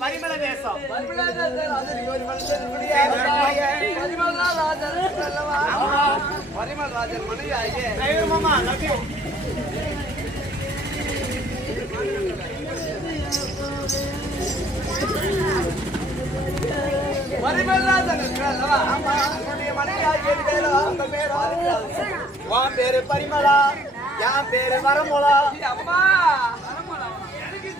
பரிமள தேசம் பரிமள ராஜன் மனைவி மாமா பேரு பரிமளா என் பேரு வரமுலா அம்மா எனக்கு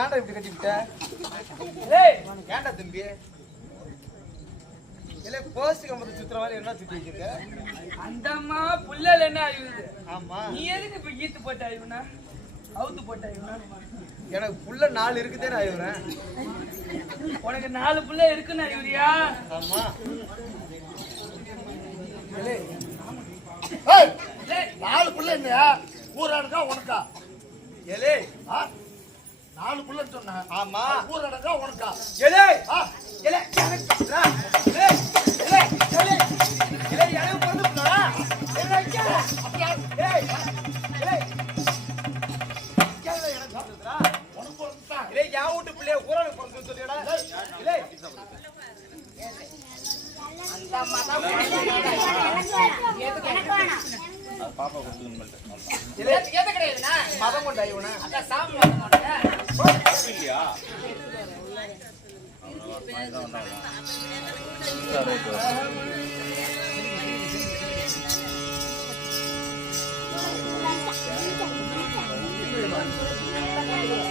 ஏன்டா இப்படி கட்டிவிட்ட? ஏன்டா தம்பி இல்ல போஸ்ட் கம்பெனி சுத்துற மாதிரி என்ன சுத்தி வச்சிருக்க? அந்த அம்மா புள்ளல என்ன ஆயுது? ஆமா, நீ எதுக்கு இப்ப ஈத்து போட்ட ஆயுனா அவுத்து போட்ட ஆயுனா? எனக்கு புள்ள 4 இருக்குதே நான் ஆயுறேன். உனக்கு 4 புள்ள இருக்குன்னு ஆயுறியா? ஆமா. ஏய் 4 புள்ள என்னையா ஊராடுக்கா உனக்கா? ஏலே 4 புள்ளன்னு சொன்ன. ஆமா, ஊராடுக்கா உனக்கா? ஏலே ஏலே எனக்கு சொல்றா. ஏலே ஏலே ஏலே ஏலே எனக்கு பொறுத்து புள்ளடா. ஏலே அப்படியே ஏய் ஏலே கேளு எனக்கு சொல்றா. உனக்கு பொறுத்துடா. ஏலே யா வீட்டு புள்ளைய ஊராடு பொறுத்து சொல்றியடா. ஏலே அந்த மதம் எனக்கு வேணாம். பாப்பா கொடுத்துன்னு ஏலே கேட்ட கிடையாதுனா மதம் கொண்டாய் இவனா. அத சாமி மதம் இல்லையா?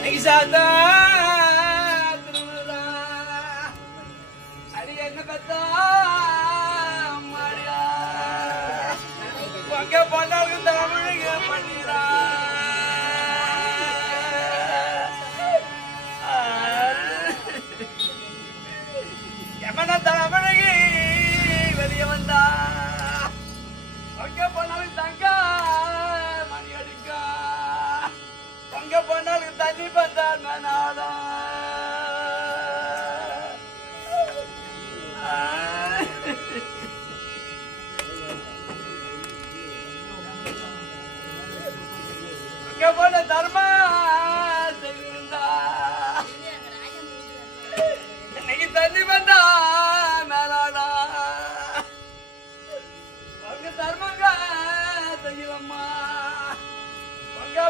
நைசாதா அடி என்ன பத்தா மாடியா உங்க பொண்ணாவுக்கு தமிழுங்க பண்ணிரா எமன தமிழகி வெளியே வந்தா உங்க பொண்ணாவுக்கு தங்க மணி அடிக்கா உங்க பொண்ணாவுக்கு தண்ணி பந்தார் மனாலும்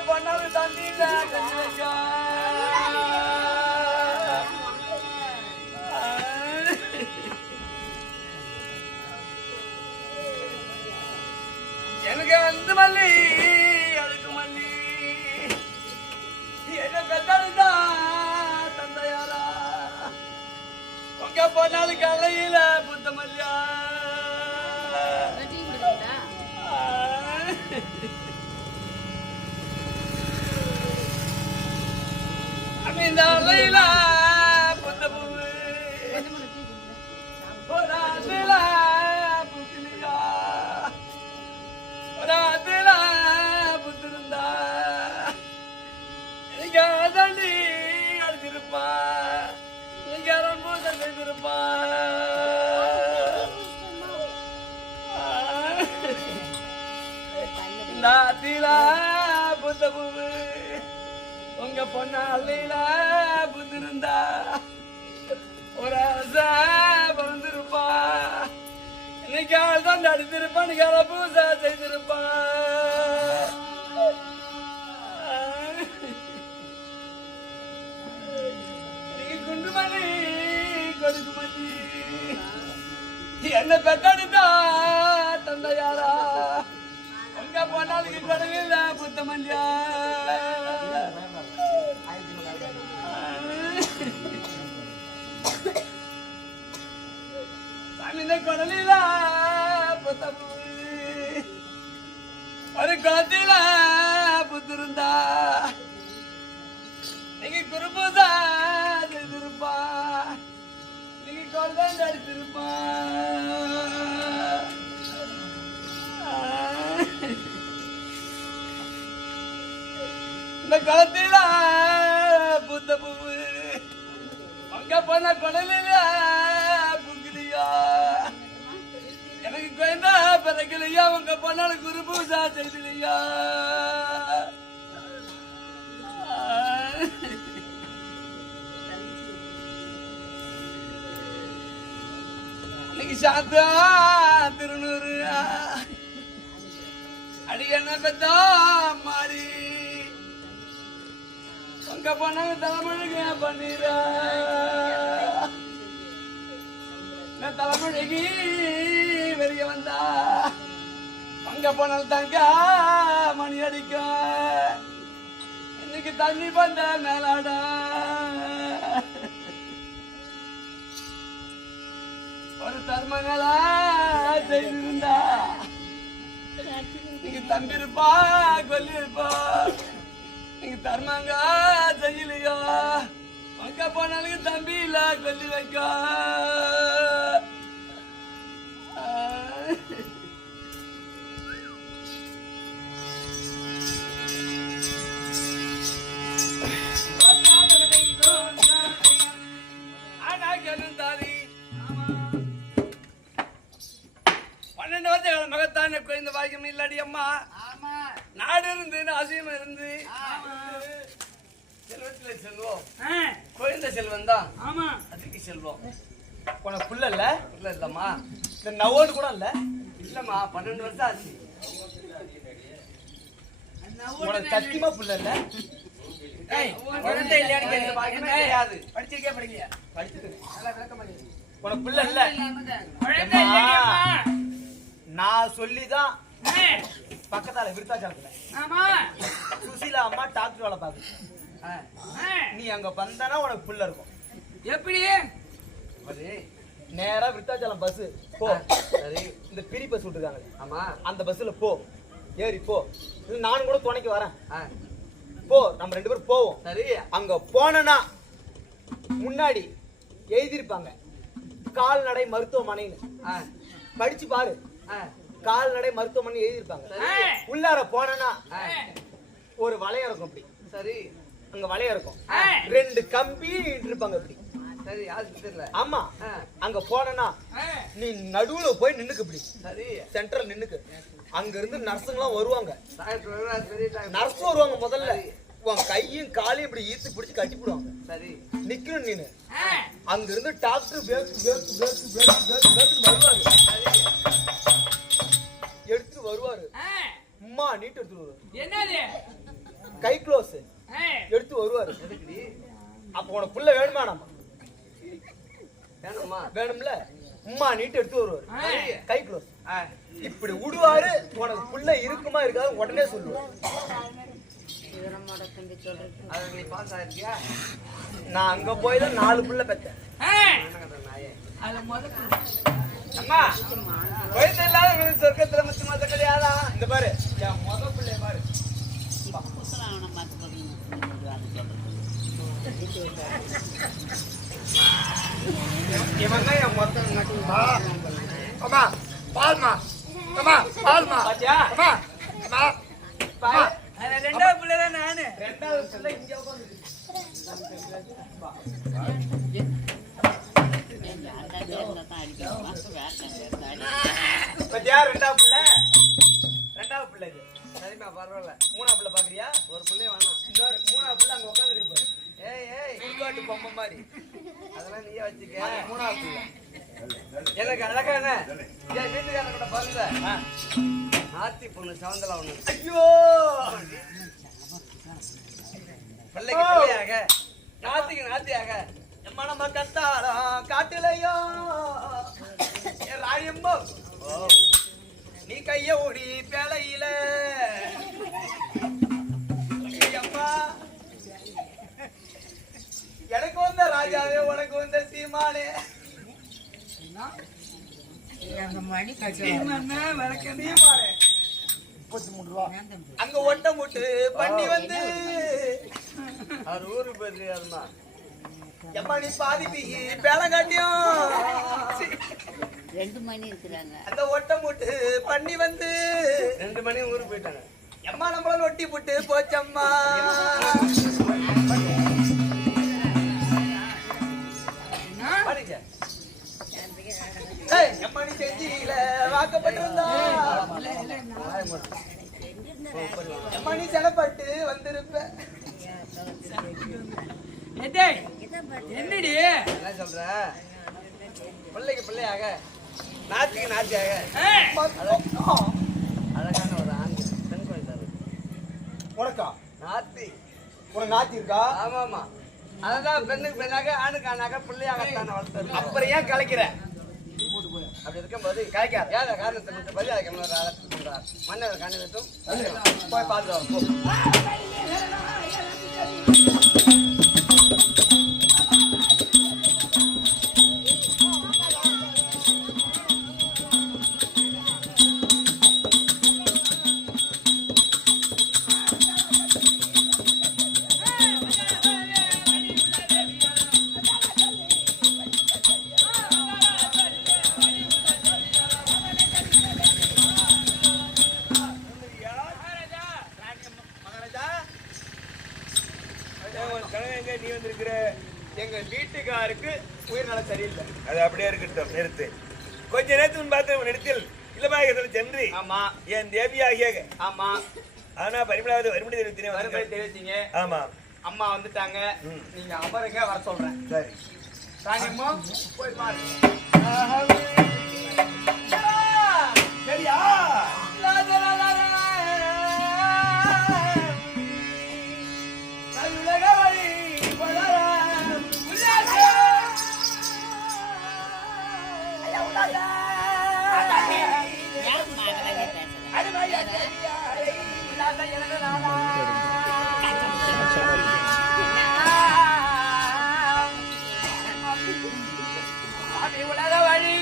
பண்ணாலும் தண்ணியில கஞ்சி வைக்க எனக்கு அந்த மல்லி அதுக்கு மல்லி என்ன பெத்தாலுதா தந்தையாரா உங்க போனாலும் கலையில புத்த மல்லியா இந்த அலையில புத்த பூவு ஒரு அதில புத்திலியா ஒரு அதில புத்திருந்தா நீங்க அதண்டி அடிச்சிருப்பா நீங்க பூஜை செய்திருப்பா இந்த அதில புத்த பூவு உங்க பொண்ண அல்லையில புத்திருந்தா ஒரு பிறந்திருப்பா இன்னைக்கு ஆள் தான் அடித்திருப்பா இன்னைக்கு பூசா செய்திருப்பா இன்னைக்கு குண்டுமணி கொடுக்குமணி என்ன பெத்தடித்தா தந்தையாரா உங்க பொண்ணாளுக்கு கொடுவில்ல புத்த மல்லியா சாமிந்த கொடலில புத்த ஒரு குளத்தில புத்திருந்தா நீங்க குறும்பூசா செய்திருப்பா நீங்க கொள்தான் அடித்திருப்பா இந்த குளத்தில புத்த பூவு அங்க போன கொடலில புக்கிலியா எனக்கு குழந்தா பிறக்கலையா உங்க பொண்ணாலும் குரு பூசா செய்திலையா இன்னைக்கு சாந்தா திருநூறு அடி என்ன பெத்தா மாறி உங்க பொண்ணு தலைமுழுக பண்ணிர தலைமுழுகி வெளிய வந்தா அங்க போனால் தங்க மணி அடிக்க இன்னைக்கு தண்ணி பந்த மேலாட ஒரு தர்மங்களா செய்திருந்தா நீங்க தம்பி இருப்பா கொல்லி இருப்பா நீங்க தர்மங்க செய்யலையா அங்க போனாலும் தம்பி இல்ல கொல்லி வைக்க மகத்தான குழந்தை பாக்கியம் இல்லாடி அம்மா நாடு இருந்து அசியம் இருந்து செல்வத்துல செல்வம் குழந்தை செல்வம் தான் அதுக்கு செல்வம் உனக்கு புள்ள இல்ல புள்ள இல்லம்மா இந்த நவோடு கூட இல்ல இல்லம்மா 12 வருஷம் ஆச்சு உனக்கு சத்தியமா புள்ள இல்ல குழந்தை இல்லையான்னு கிடையாது படிச்சிருக்கே படிக்கலையா படிச்சிருக்கு உனக்கு புள்ள இல்ல நான் சொல்லிதான் பக்கத்தால விருத்தாச்சலத்துல சுசீலா அம்மா டாக்டர் வேலை பாக்கு நீ அங்க வந்தானா உனக்கு புள்ள இருக்கும் எப்படி நேரா விருத்தாச்சலம் பஸ் போ சரி இந்த பிரி பஸ் விட்டுருக்காங்க ஆமா அந்த பஸ்ல போ ஏறி போ நானும் கூட துணைக்கு வரேன் போ நம்ம 2 பேரும் போவோம் சரி அங்க போனா முன்னாடி எழுதிருப்பாங்க கால்நடை மருத்துவமனைன்னு படிச்சு பாரு கால்நடை மருத்துவமனை எழுதிருப்பாங்க உள்ளார போனா ஒரு வளையம் இருக்கும் அப்படி சரி அங்க வளையம் இருக்கும் 2 கம்பி இருப்பாங்க அப்படி சரி தெரியல ஆமா அங்க போனா நீ நடுவுல போய் நின்னுக்கு இப்படி சரி சென்ட்ரல் நின்னுக்கு அங்க இருந்து நர்ஸுங்களாம் வருவாங்க நர்ஸ் வருவாங்க முதல்ல உன் கையும் காலையும் இப்படி ஈர்த்து பிடிச்சு கட்டி போடுவாங்க சரி நிக்கணும் நீனு அங்க இருந்து டாக்டர் வருவாரு எடுத்துட்டு வருவாரு அம்மா நீட்டு எடுத்துட்டு வருவாரு என்னது கை க்ளோஸ் எடுத்து வருவாரு. அப்ப உனக்கு புள்ள வேணுமா? நம்ம வேணுமா? வேணும்ல. உம்மா நீட்டு எடுத்து வருவாரு. கை க்ளோஸ் இப்படி விடுவாரு. உனக்கு புள்ள இருக்குமா இருக்காது உடனே சொல்லுவாரு. அது நீ பாஸ் ஆயிருக்கியா? நான் அங்க போய் தான் 4 புள்ள பெத்தேன். அம்மா வயசு இல்லாத சொர்க்கத்துல முச்சமா கிடையாதா? இந்த பாரு என் முத பிள்ளை பாரு. இவன் தான் என் மொத்தம். அம்மா பால்மா, அம்மா பால்மா, பாத்தியா? அம்மா அம்மா பாரு. ரெண்டாவது பிள்ளைதான் நானு. ரெண்டாவது பிள்ளை இங்க உட்காந்து. பாத்தியா? ரெண்டாவது பிள்ளை. ரெண்டாவது பிள்ளை இது. சரிம்மா பரவாயில்ல. மூணாவது பிள்ளை பாக்குறியா? ஒரு பிள்ளை வேணாம். இந்த மூணாவது பிள்ளை அங்க உட்காந்து இருக்கு பாரு. ஏய் சுடுகாட்டு பொம்மை மாதிரி. அதெல்லாம் நீயே வச்சுக்க. மூணாவது பிள்ளை. எனக்கு அழகான என் வீட்டுக்காரன் கூட பாருங்க. ஆத்தி பொண்ணு சவந்தலா ஒண்ணு. ஐயோ பிள்ளைக்கு பிள்ளையாக நாத்திக்கு நாத்தியாக நம்ம கத்தாரம் காட்டுலையோ ராயம்போ நீ கைய ஓடி பேலையில அம்மா எனக்கு வந்த ராஜாவே உனக்கு வந்த சீமானே சீமானே அங்க ஒட்ட முட்டு பண்ணி வந்து அவர் ஊருக்கு போயிருக்காருமா. எம்மா நீ பாதிப்பி பேலங்காட்டியும் 2 மணி இருக்கிறாங்க. அந்த ஒட்ட முட்டு பண்ணி வந்து 2 மணி ஊருக்கு போயிட்டாங்க. எம்மா நம்மள ஒட்டி புட்டு போச்சம்மா. பாருங்க. எம்மா நீ செஞ்சியில வாக்கப்பட்டிருந்தா எம்மா நீ செலப்பட்டு வந்திருப்ப. என்னடி என்ன சொல்ற? பிள்ளைக்கு பிள்ளையாக நாத்திக்கு நாத்தியாக அழகான ஒரு ஆண் பெண் குழந்தை. உனக்கா நாத்தி. உனக்கு நாத்தி இருக்கா? ஆமாமா. அதான் பெண்ணுக்கு பெண்ணாக ஆணுக்கு ஆணாக பிள்ளையாகத்தான வளர்த்தது. அப்புறம் ஏன் கலைக்கிற? அப்படி இருக்கும்போது கலைக்காத. ஏத காரணத்தை மட்டும் பதி அதுக்கு மன்னர் காணிவிட்டும் போய் பார்த்து வர போ. நீ வந்திருக்கிற எங்க வீட்டுக்காருக்கு உயிர்நலம் சரியில்லை. அது அப்படியே இருக்கட்டும், நிறுத்து. கொஞ்ச நேரத்துக்கு பார்த்து இடத்தில் இளமாயகத்தில் சென்று ஆமா என் தேவியாகிய ஆமா ஆனா பரிமளாவது வறுமணி தெரிவித்தேன். வறுமை தெரிவித்தீங்க. ஆமா அம்மா வந்துட்டாங்க. நீங்க அமருங்க, வர சொல்றேன். சரி. ராணியம்மா போய் பாருங்க. சரியா? உலக வழி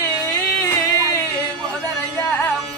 முதலையம்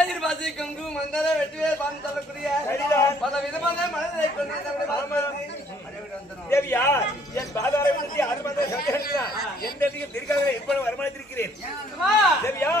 மந்தாயிர் பாசி கங்கு மந்தார வெற்றிவே பான் சொல்லக்கூடிய பல விதமான மனதை கொண்டு தேவியா என் பாதாரை வந்து அது மாதிரி சந்தேகம் எந்த இடத்துக்கு திருக்காக எப்ப வரமாட்டிருக்கிறேன் தேவியா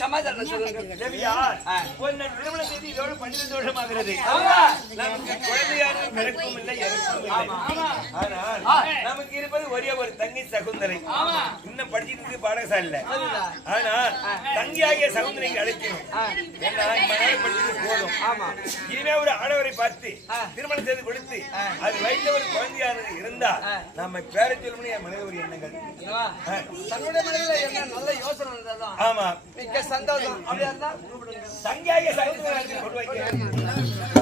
சமாதானம் சொல்லுங்க தேவியா உன்னை திருமண செய்தி இதோடு 12 வருஷமாகிறது நமக்கு குழந்தையான பிறக்கும் இல்லை இறக்கும் இல்லை ஆனால் நமக்கு இருப்பது ஒரே ஒரு தங்கி சகுந்தரை இன்னும் படிச்சுட்டு இருக்கு பாடசாலையில ஆனால் தங்கியாகிய சகுந்தரைக்கு அழைக்கணும் படிச்சது போதும் இனிமே ஒரு ஆடவரை பார்த்து திருமணம் செய்து கொடுத்து அது வைத்த ஒரு குழந்தையானது இருந்தா நம்ம பேர சொல்லணும் என் மனித ஒரு எண்ணங்கள் தன்னுடைய மனதில் என்ன நல்ல யோசனை வந்ததுதான் ஆமா மிக்க சந்தோஷம் அப்படியா இருந்தா தங்கியாகிய சகுந்தரை கொண்டு வைக்கிறேன்